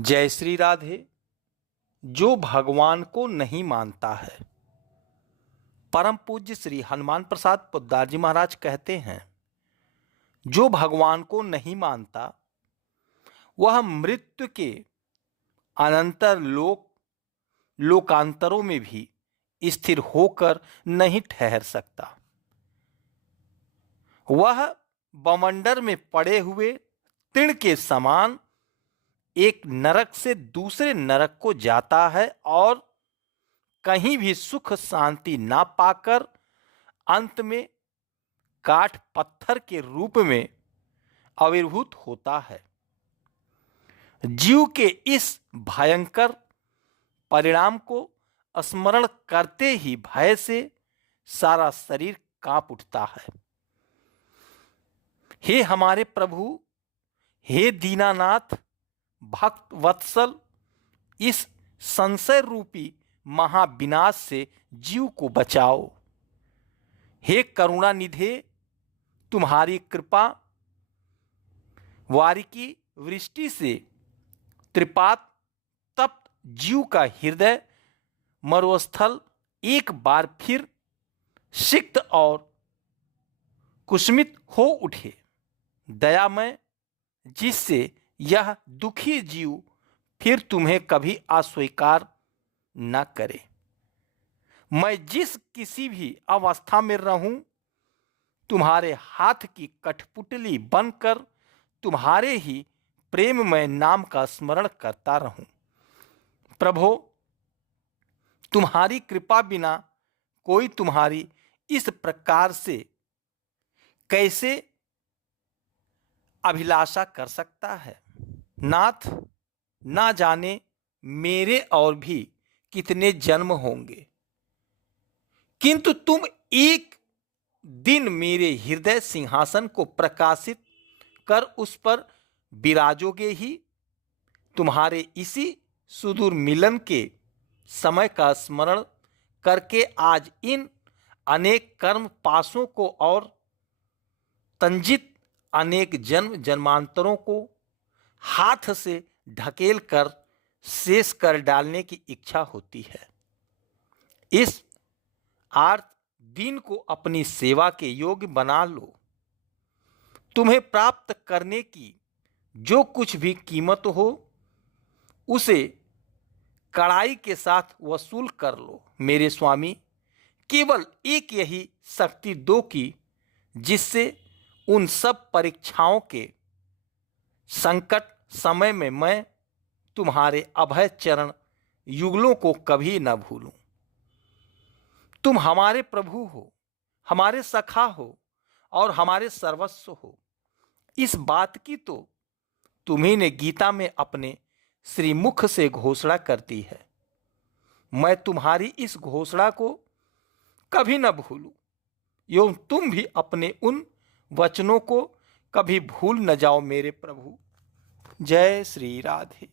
जय श्री राधे। जो भगवान को नहीं मानता है, परम पूज्य श्री हनुमान प्रसाद पोद्दार जी महाराज कहते हैं, जो भगवान को नहीं मानता वह मृत्यु के अनंतर लोकांतरों में भी स्थिर होकर नहीं ठहर सकता। वह बवंडर में पड़े हुए तीर्ण के समान एक नरक से दूसरे नरक को जाता है और कहीं भी सुख शांति ना पाकर अंत में काठ पत्थर के रूप में आविर्भूत होता है। जीव के इस भयंकर परिणाम को स्मरण करते ही भय से सारा शरीर कांप उठता है। हे हमारे प्रभु, हे दीनानाथ, भक्त वत्सल, इस संशय रूपी महाविनाश से जीव को बचाओ। हे करुणा निधे, तुम्हारी कृपा वारिकी वृष्टि से त्रिपात तप्त जीव का हृदय मरुस्थल एक बार फिर सिक्त और कुसुमित हो उठे। दयामय, जिससे यह दुखी जीव फिर तुम्हें कभी अस्वीकार न करे। मैं जिस किसी भी अवस्था में रहूं, तुम्हारे हाथ की कठपुतली बनकर तुम्हारे ही प्रेममय नाम का स्मरण करता रहूं। प्रभो, तुम्हारी कृपा बिना कोई तुम्हारी इस प्रकार से कैसे अभिलाषा कर सकता है। नाथ, ना जाने मेरे और भी कितने जन्म होंगे, किंतु तुम एक दिन मेरे हृदय सिंहासन को प्रकाशित कर उस पर विराजोगे ही। तुम्हारे इसी सुदूर मिलन के समय का स्मरण करके आज इन अनेक कर्म पाशों को और तंजित अनेक जन्म जन्मांतरों को हाथ से ढकेल कर शेष कर डालने की इच्छा होती है। इस आर्त दिन को अपनी सेवा के योग्य बना लो। तुम्हें प्राप्त करने की जो कुछ भी कीमत हो, उसे कड़ाई के साथ वसूल कर लो। मेरे स्वामी, केवल एक यही शक्ति दो कि जिससे उन सब परीक्षाओं के संकट समय में मैं तुम्हारे अभय चरण युगलों को कभी न भूलूं। तुम हमारे प्रभु हो, हमारे सखा हो और हमारे सर्वस्व हो। इस बात की तो तुम्ही ने गीता में अपने श्रीमुख से घोषणा करती है। मैं तुम्हारी इस घोषणा को कभी न भूलूं, एवं तुम भी अपने उन वचनों को कभी भूल न जाओ मेरे प्रभु। जय श्री राधे।